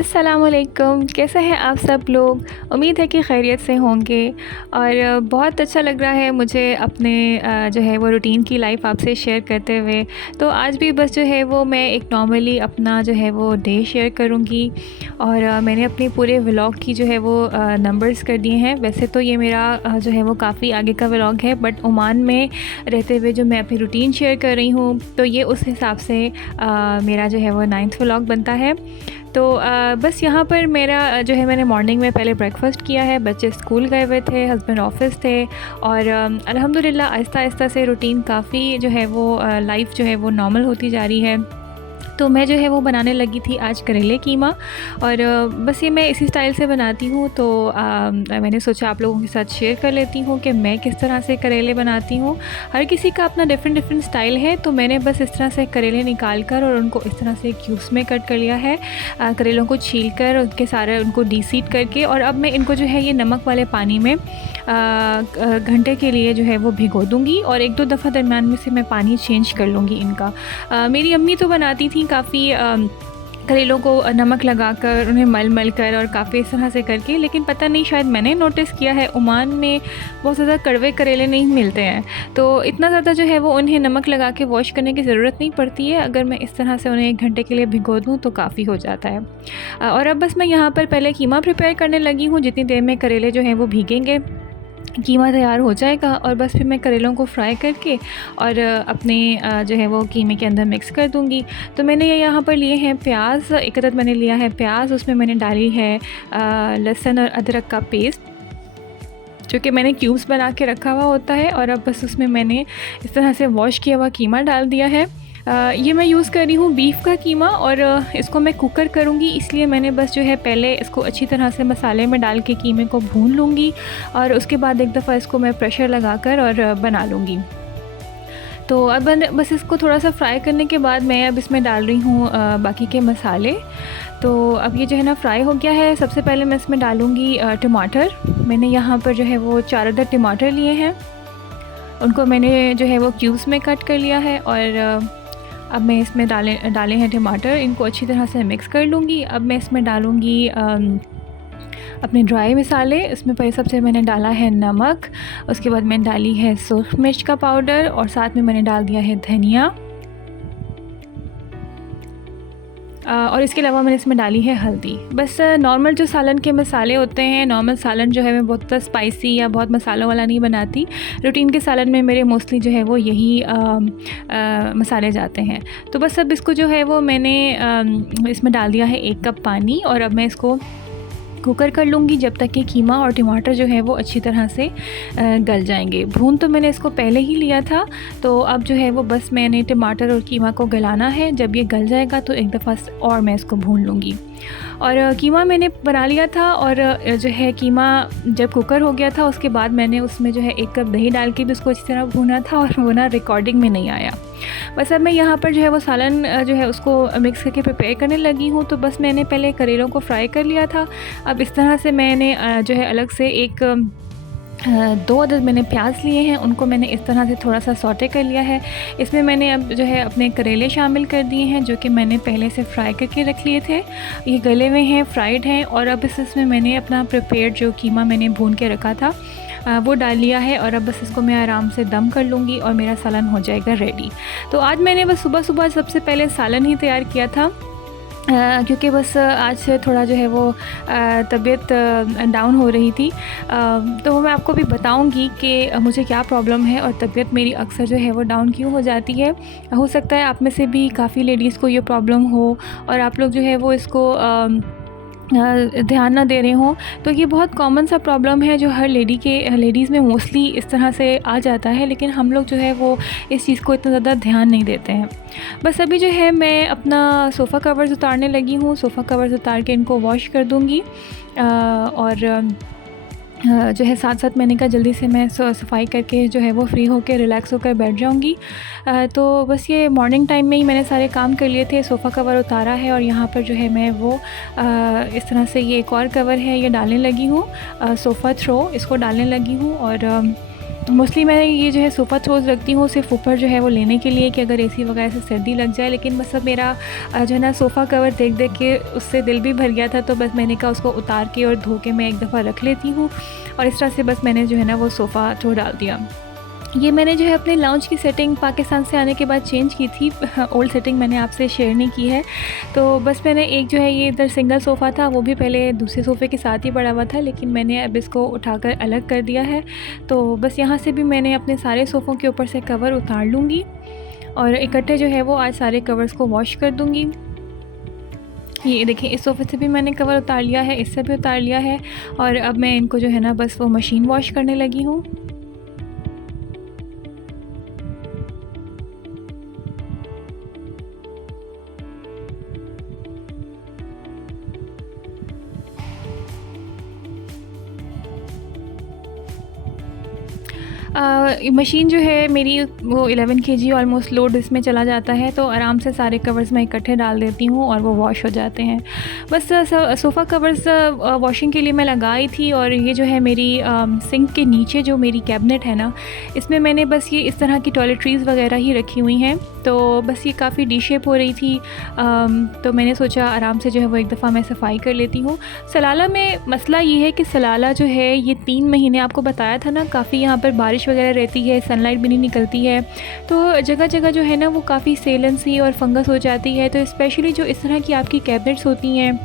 अस्सलामुअलैकुम, कैसे हैं आप सब लोग। उम्मीद है कि खैरियत से होंगे और बहुत अच्छा लग रहा है मुझे अपने जो है वो रूटीन की लाइफ आपसे शेयर करते हुए। तो आज भी बस जो है वो मैं एक नॉर्मली अपना जो है वो डे शेयर करूँगी और मैंने अपने पूरे व्लॉग की जो है वो नंबर्स कर दिए हैं। वैसे तो ये मेरा जो है वो काफ़ी आगे का व्लॉग है, बट ओमान में रहते हुए जो मैं अपनी रूटीन शेयर कर रही हूँ तो ये उस हिसाब से मेरा जो है वो 9th व्लॉग बनता है। तो बस यहाँ पर मेरा जो है मैंने मॉर्निंग में पहले ब्रेकफ़ास्ट किया है, बच्चे स्कूल गए हुए थे, हस्बैंड ऑफ़िस थे और अल्हम्दुलिल्लाह आहिस्ता आहिस्ता से रूटीन काफ़ी जो है वो लाइफ जो है वो नॉर्मल होती जा रही है। तो मैं जो है वो बनाने लगी थी आज करेले कीमा और बस ये मैं इसी स्टाइल से बनाती हूँ। तो मैंने सोचा आप लोगों के साथ शेयर कर लेती हूँ कि मैं किस तरह से करेले बनाती हूँ। हर किसी का अपना डिफरेंट स्टाइल है, तो मैंने बस इस तरह से करेले निकाल कर और उनको इस तरह से क्यूब्स में कट कर लिया है। करेलों को छील कर उनके सारे उनको डीसीट करके और अब मैं इनको जो है ये नमक वाले पानी में घंटे के लिए जो है वो भिगो दूँगी और एक दो दफ़ा दरम्यान में से मैं पानी चेंज कर लूँगी इनका। मेरी अम्मी तो बनाती थी काफ़ी करेलों को नमक लगाकर उन्हें मल कर और काफ़ी इस तरह से करके, लेकिन पता नहीं शायद मैंने नोटिस किया है ओमान में बहुत ज़्यादा कड़वे करेले नहीं मिलते हैं, तो इतना ज़्यादा जो है वो उन्हें नमक लगा के वॉश करने की ज़रूरत नहीं पड़ती है। अगर मैं इस तरह से उन्हें 1 घंटे के लिए भिगो दूँ तो काफ़ी हो जाता है। और अब बस मैं यहाँ पर पहले कीमा प्रिपेयर करने लगी हूँ। जितनी देर में करेले जो हैं वो भीगेंगे कीमा तैयार हो जाएगा और बस फिर मैं करेलों को फ्राई करके और अपने जो है वो कीमे के अंदर मिक्स कर दूंगी। तो मैंने ये यहाँ पर लिए हैं प्याज, एक अदद मैंने लिया है प्याज, उसमें मैंने डाली है लहसुन और अदरक का पेस्ट जो कि मैंने क्यूब्स बना के रखा हुआ होता है। और अब बस उसमें मैंने इस तरह से वॉश किया हुआ कीमा डाल दिया है। ये मैं यूज़ कर रही हूँ बीफ का कीमा और इसको मैं कुकर करूँगी, इसलिए मैंने बस जो है पहले इसको अच्छी तरह से मसाले में डाल के कीमे को भून लूँगी और उसके बाद एक दफ़ा इसको मैं प्रेशर लगाकर और बना लूँगी। तो अब बस इसको थोड़ा सा फ्राई करने के बाद मैं अब इसमें डाल रही हूँ बाकी के मसाले। तो अब ये जो है ना फ्राई हो गया है। सबसे पहले मैं इसमें डालूँगी टमाटर। मैंने यहाँ पर जो है वो 4 अदद टमाटर लिए हैं, उनको मैंने जो है वो क्यूब्स में कट कर लिया है और अब मैं इसमें डाले हैं टमाटर, इनको अच्छी तरह से मिक्स कर लूँगी। अब मैं इसमें डालूँगी अपने ड्राई मसाले। इसमें पहले सबसे मैंने डाला है नमक, उसके बाद मैंने डाली है सुर्ख मिर्च का पाउडर और साथ में मैंने डाल दिया है धनिया और इसके अलावा मैंने इसमें डाली है हल्दी। बस नॉर्मल जो सालन के मसाले होते हैं, नॉर्मल सालन जो है मैं बहुत स्पाइसी या बहुत मसालों वाला नहीं बनाती। रूटीन के सालन में मेरे मोस्टली जो है वो यही मसाले जाते हैं। तो बस अब इसको जो है वो मैंने इसमें डाल दिया है 1 कप पानी और अब मैं इसको कुकर कर लूँगी जब तक कि कीमा और टमाटर जो है वो अच्छी तरह से गल जाएंगे। भून तो मैंने इसको पहले ही लिया था, तो अब जो है वो बस मैंने टमाटर और कीमा को गलाना है। जब ये गल जाएगा तो एक दफ़ा और मैं इसको भून लूँगी। और कीमा मैंने बना लिया था और जो है कीमा जब कुकर हो गया था उसके बाद मैंने उसमें जो है 1 कप दही डाल के भी उसको अच्छी तरह भूना था और वो ना रिकॉर्डिंग में नहीं आया। बस अब मैं यहाँ पर जो है वो सालन जो है उसको मिक्स करके प्रिपेयर करने लगी हूँ। तो बस मैंने पहले करेलों को फ्राई कर लिया था। अब इस तरह से मैंने जो है अलग से 2 अदद मैंने प्याज लिए हैं, उनको मैंने इस तरह से थोड़ा सा सौटे कर लिया है। इसमें मैंने अब जो है अपने करेले शामिल कर दिए हैं जो कि मैंने पहले से फ्राई करके रख लिए थे। ये गले हुए हैं, फ्राइड हैं। और अब इसमें मैंने अपना प्रिपेयर्ड जो कीमा मैंने भून के रखा था वो डाल लिया है और अब बस इसको मैं आराम से दम कर लूँगी और मेरा सालन हो जाएगा रेडी। तो आज मैंने बस सुबह सबसे पहले सालन ही तैयार किया था क्योंकि बस आज थोड़ा जो है वो तबीयत डाउन हो रही थी। तो मैं आपको भी बताऊंगी कि मुझे क्या प्रॉब्लम है और तबीयत मेरी अक्सर जो है वो डाउन क्यों हो जाती है। हो सकता है आप में से भी काफ़ी लेडीज़ को ये प्रॉब्लम हो और आप लोग जो है वो इसको ध्यान ना दे रहे हों। तो ये बहुत कॉमन सा प्रॉब्लम है जो हर लेडीज़ में मोस्टली इस तरह से आ जाता है, लेकिन हम लोग जो है वो इस चीज़ को इतना ज़्यादा ध्यान नहीं देते हैं। बस अभी जो है मैं अपना सोफ़ा कवर्स उतारने लगी हूँ। सोफ़ा कवर्स उतार के इनको वॉश कर दूँगी और जो है साथ साथ मैंने कहा जल्दी से मैं सफाई करके जो है वो फ्री होकर रिलैक्स होकर बैठ जाऊंगी। तो बस ये मॉर्निंग टाइम में ही मैंने सारे काम कर लिए थे। सोफ़ा कवर उतारा है और यहाँ पर जो है मैं वो इस तरह से ये एक और कवर है ये डालने लगी हूँ, सोफ़ा थ्रो इसको डालने लगी हूँ और मोस्टली मैं ये जो है सोफ़ा थ्रोज़ रखती हूँ सिर्फ़ ऊपर जो है वो लेने के लिए कि अगर एसी वगैरह से सर्दी लग जाए। लेकिन बस अब मेरा जो है ना सोफ़ा कवर देख देख के उससे दिल भी भर गया था, तो बस मैंने कहा उसको उतार के और धो के मैं एक दफ़ा रख लेती हूँ। और इस तरह से बस मैंने जो है ना वो सोफ़ा थ्रो डाल दिया। ये मैंने जो है अपने लाउंज की सेटिंग पाकिस्तान से आने के बाद चेंज की थी। ओल्ड सेटिंग मैंने आपसे शेयर नहीं की है। तो बस मैंने एक जो है ये इधर सिंगल सोफ़ा था, वो भी पहले दूसरे सोफ़े के साथ ही पड़ा हुआ था, लेकिन मैंने अब इसको उठाकर अलग कर दिया है। तो बस यहाँ से भी मैंने अपने सारे सोफ़ों के ऊपर से कवर उतार लूँगी और इकट्ठे जो है वो आज सारे कवर्स को वॉश कर दूँगी। ये देखिए, इस सोफ़े से भी मैंने कवर उतार लिया है, इससे भी उतार लिया है और अब मैं इनको जो है ना बस वो मशीन वॉश करने लगी हूँ। मशीन जो है मेरी वो 11 केजी ऑलमोस्ट लोड इसमें चला जाता है, तो आराम से सारे कवर्स मैं इकट्ठे डाल देती हूँ और वो वॉश हो जाते हैं। बस सोफ़ा कवर्स वॉशिंग के लिए मैं लगाई थी। और ये जो है मेरी सिंक के नीचे जो मेरी कैबिनेट है ना, इसमें मैंने बस ये इस तरह की टॉयलेटरीज़ वगैरह ही रखी हुई हैं। तो बस ये काफ़ी डी शेप हो रही थी, तो मैंने सोचा आराम से जो है वो एक दफ़ा मैं सफाई कर लेती हूँ। सलाला में मसला ये है कि सलाला जो है ये 3 महीने आपको बताया था ना, काफ़ी यहाँ पर बारिश वगैरह रहती है, सनलाइट भी नहीं निकलती है, तो जगह जगह जो है ना वो काफ़ी सेलन सी और फंगस हो जाती है। तो स्पेशली जो इस तरह की आपकी कैबिनेट्स होती हैं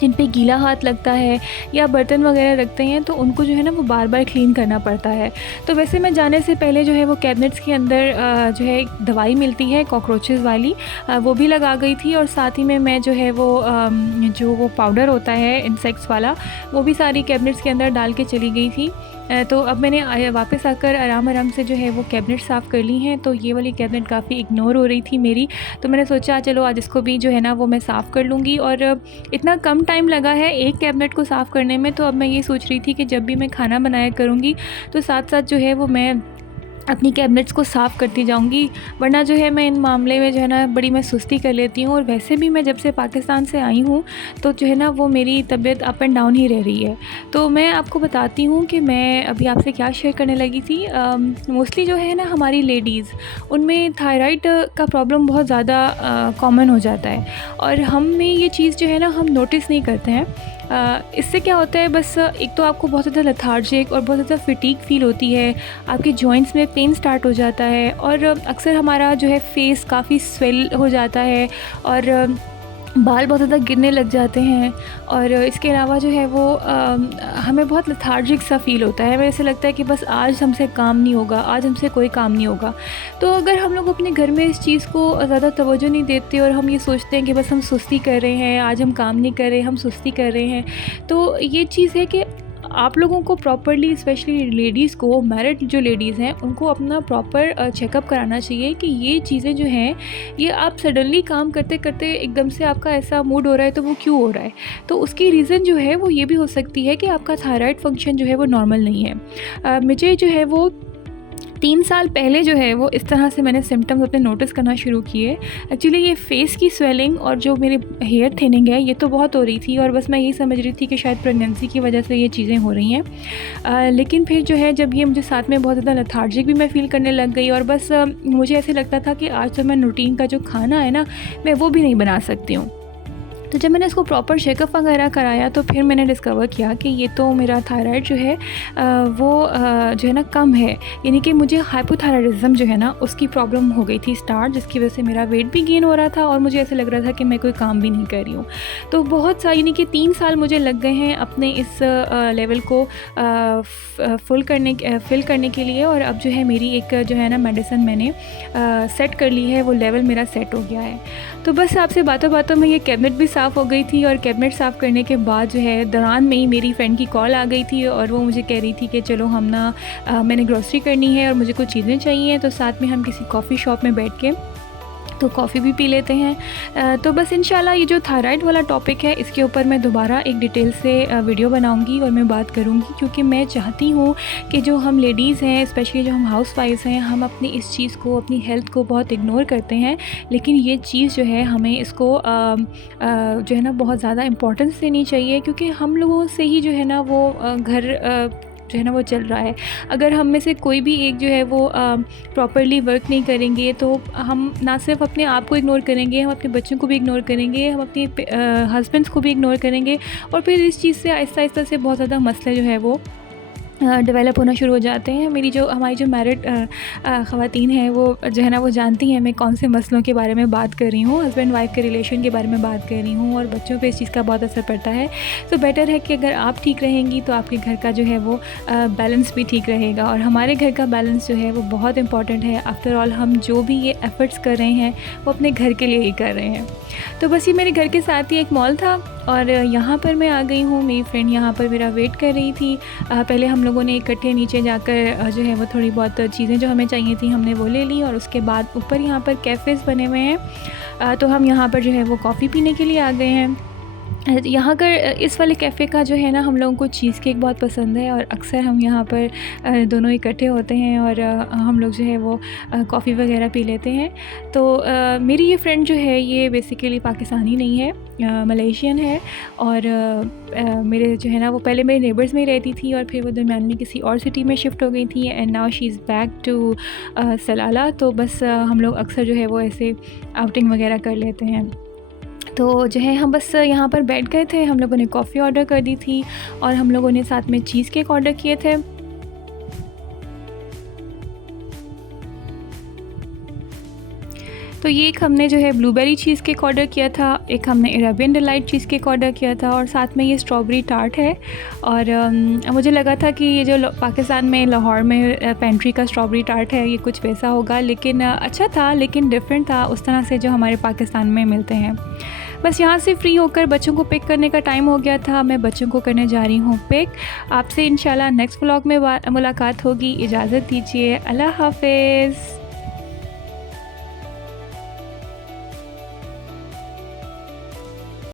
जिन पे गीला हाथ लगता है या बर्तन वगैरह रखते हैं, तो उनको जो है ना वो बार बार क्लीन करना पड़ता है। तो वैसे मैं जाने से पहले जो है वो कैबिनेट्स के अंदर जो है एक दवाई मिलती है कॉकरोचेज़ वाली, वो भी लगा गई थी। और साथ ही में मैं जो है वो जो वो पाउडर होता है इंसेक्ट्स वाला, वो भी सारी कैबिनेट्स के अंदर डाल के चली गई थी। तो अब मैंने वापस आकर आराम आराम से जो है वो कैबिनेट साफ़ कर ली हैं। तो ये वाली कैबिनेट काफ़ी इग्नोर हो रही थी मेरी, तो मैंने सोचा चलो आज इसको भी जो है ना वो मैं साफ़ कर लूँगी। और इतना कम टाइम लगा है एक कैबिनेट को साफ़ करने में, तो अब मैं ये सोच रही थी कि जब भी मैं खाना बनाया करूँगी तो साथ साथ जो है वो मैं अपनी कैबिनेट्स को साफ़ करती जाऊँगी, वरना जो है मैं इन मामले में जो है ना बड़ी मैं सुस्ती कर लेती हूँ। और वैसे भी मैं जब से पाकिस्तान से आई हूँ तो जो है ना वो मेरी तबीयत अप एंड डाउन ही रह रही है। तो मैं आपको बताती हूँ कि मैं अभी आपसे क्या शेयर करने लगी थी। मोस्टली जो है ना हमारी लेडीज़, उनमें थायराइड का प्रॉब्लम बहुत ज़्यादा कॉमन हो जाता है और हम में ये चीज़ जो है ना हम नोटिस नहीं करते हैं। इससे क्या होता है, बस एक तो आपको बहुत ज़्यादा लेथार्जिक और बहुत ज़्यादा फटीग फ़ील होती है, आपके जॉइंट्स में पेन स्टार्ट हो जाता है और अक्सर हमारा जो है फेस काफ़ी स्वेल हो जाता है और बाल बहुत ज़्यादा गिरने लग जाते हैं। और इसके अलावा जो है वो हमें बहुत लेथार्जिक सा फ़ील होता है, हमें ऐसे लगता है कि बस आज हमसे काम नहीं होगा, आज हमसे कोई काम नहीं होगा। तो अगर हम लोग अपने घर में इस चीज़ को ज़्यादा तवज्जो नहीं देते और हम ये सोचते हैं कि बस हम सुस्ती कर रहे हैं, आज हम काम नहीं कर रहे, हम सुस्ती कर रहे हैं, तो ये चीज़ है कि आप लोगों को प्रॉपरली, स्पेशली लेडीज़ को, मैरिड जो लेडीज़ हैं उनको अपना प्रॉपर चेकअप कराना चाहिए कि ये चीज़ें जो हैं ये आप सडनली काम करते करते एकदम से आपका ऐसा मूड हो रहा है, तो वो क्यों हो रहा है। तो उसकी रीज़न जो है वो ये भी हो सकती है कि आपका थायराइड फंक्शन जो है वो नॉर्मल नहीं है। मुझे जो है वो 3 साल पहले जो है वो इस तरह से मैंने सिम्टम्स अपने नोटिस करना शुरू किए। एक्चुअली ये फेस की स्वेलिंग और जो मेरे हेयर थिनिंग है ये तो बहुत हो रही थी और बस मैं यही समझ रही थी कि शायद प्रेगनेंसी की वजह से ये चीज़ें हो रही हैं। लेकिन फिर जो है जब ये मुझे साथ में बहुत ज़्यादा लेथार्जिक भी मैं फ़ील करने लग गई और बस मुझे ऐसे लगता था कि आज तो मैं रूटीन का जो खाना है ना, मैं वो भी नहीं बना सकती हूँ। तो जब मैंने इसको प्रॉपर चेकअप वगैरह कराया तो फिर मैंने डिस्कवर किया कि ये तो मेरा थायराइड जो है वो जो है ना कम है, यानी कि मुझे हाइपोथायराइडिज्म जो है ना उसकी प्रॉब्लम हो गई थी स्टार्ट, जिसकी वजह से मेरा वेट भी गेन हो रहा था और मुझे ऐसे लग रहा था कि मैं कोई काम भी नहीं कर रही हूँ। तो बहुत सा, यानी कि 3 साल मुझे लग गए हैं अपने इस लेवल को फिल करने के लिए। और अब जो है मेरी एक जो है ना मेडिसिन मैंने सेट कर ली है, वो लेवल मेरा सेट हो गया है। तो बस आपसे बातों बातों में ये कैबिनेट भी साफ़ हो गई थी और कैबिनेट साफ़ करने के बाद जो है दौरान में ही मेरी फ्रेंड की कॉल आ गई थी और वो मुझे कह रही थी कि चलो हम ना मैंने ग्रॉसरी करनी है और मुझे कुछ चीज़ें चाहिए, तो साथ में हम किसी कॉफ़ी शॉप में बैठ के तो कॉफ़ी भी पी लेते हैं। तो बस इंशाल्लाह ये जो थायराइड वाला टॉपिक है इसके ऊपर मैं दोबारा एक डिटेल से वीडियो बनाऊंगी और मैं बात करूंगी, क्योंकि मैं चाहती हूँ कि जो हम लेडीज़ हैं, स्पेशली जो हम हाउस वाइफ्स हैं, हम अपनी इस चीज़ को, अपनी हेल्थ को बहुत इग्नोर करते हैं, लेकिन ये चीज़ जो है हमें इसको जो है ना बहुत ज़्यादा इम्पोर्टेंस देनी चाहिए, क्योंकि हम लोगों से ही जो है ना वो घर जो है ना वो चल रहा है। अगर हम में से कोई भी एक जो है वो प्रॉपरली वर्क नहीं करेंगे तो हम ना सिर्फ अपने आप को इग्नोर करेंगे, हम अपने बच्चों को भी इग्नोर करेंगे, हम अपने हस्बैंड्स को भी इग्नोर करेंगे और फिर इस चीज़ से आहिस्ता-आहिस्ता से बहुत ज़्यादा मसले जो है वो डेवलप होना शुरू हो जाते हैं। हमारी जो मैरिड ख़वातीन हैं वो जो है ना वो जानती हैं मैं कौन से मसलों के बारे में बात कर रही हूँ। हस्बैंड वाइफ़ के रिलेशन के बारे में बात कर रही हूँ और बच्चों पे इस चीज़ का बहुत असर पड़ता है। तो बेटर है कि अगर आप ठीक रहेंगी तो आपके घर का जो है वो बैलेंस भी ठीक रहेगा और हमारे घर का बैलेंस जो है वो बहुत इम्पॉर्टेंट है। आफ्टर ऑल हम जो भी ये एफ़र्ट्स कर रहे हैं वो अपने घर के लिए ही कर रहे हैं। तो बस ये मेरे घर के साथ ही एक मॉल था और यहाँ पर मैं आ गई हूँ। मेरी फ्रेंड यहाँ पर मेरा वेट कर रही थी। पहले हम लोगों ने इकट्ठे नीचे जाकर जो है वो थोड़ी बहुत चीज़ें जो हमें चाहिए थी हमने वो ले ली और उसके बाद ऊपर यहाँ पर कैफ़ेज़ बने हुए हैं। तो हम यहाँ पर जो है वो कॉफ़ी पीने के लिए आ गए हैं। यहाँ कर इस वाले कैफ़े का जो है ना हम लोगों को चीज़ केक बहुत पसंद है और अक्सर हम यहाँ पर दोनों इकट्ठे होते हैं और हम लोग जो है वो कॉफ़ी वगैरह पी लेते हैं। तो मेरी ये फ्रेंड जो है ये बेसिकली पाकिस्तानी नहीं है, मलेशियन है और मेरे जो है ना वो पहले मेरे नेबर्स में रहती थी और फिर वो दरमियान में किसी और सिटी में शिफ्ट हो गई थी and now she is back to Salalah. तो बस हम लोग अक्सर जो है वो ऐसे आउटिंग वगैरह कर लेते हैं। तो जो है हम बस यहाँ पर बैठ गए थे, हम लोगों ने कॉफ़ी ऑर्डर कर दी थी और हम लोगों ने साथ में चीज़ केक ऑर्डर किए थे। तो ये एक हमने जो है ब्लूबेरी चीज़ केक ऑर्डर किया था, एक हमने Arabian delight cheese cake order किया था और साथ में ये स्ट्रॉबेरी टार्ट है। और मुझे लगा था कि ये जो पाकिस्तान में लाहौर में पेंट्री का स्ट्रॉबेरी टार्ट है ये कुछ वैसा होगा, लेकिन अच्छा था, लेकिन डिफरेंट था उस तरह से जो हमारे पाकिस्तान में मिलते हैं। बस यहाँ से फ्री होकर बच्चों को पिक करने का टाइम हो गया था, मैं बच्चों को करने जा रही हूँ पिक। आपसे इंशाल्लाह नेक्स्ट व्लॉग में मुलाकात होगी। इजाज़त दीजिए, अल्लाह हाफ़िज़।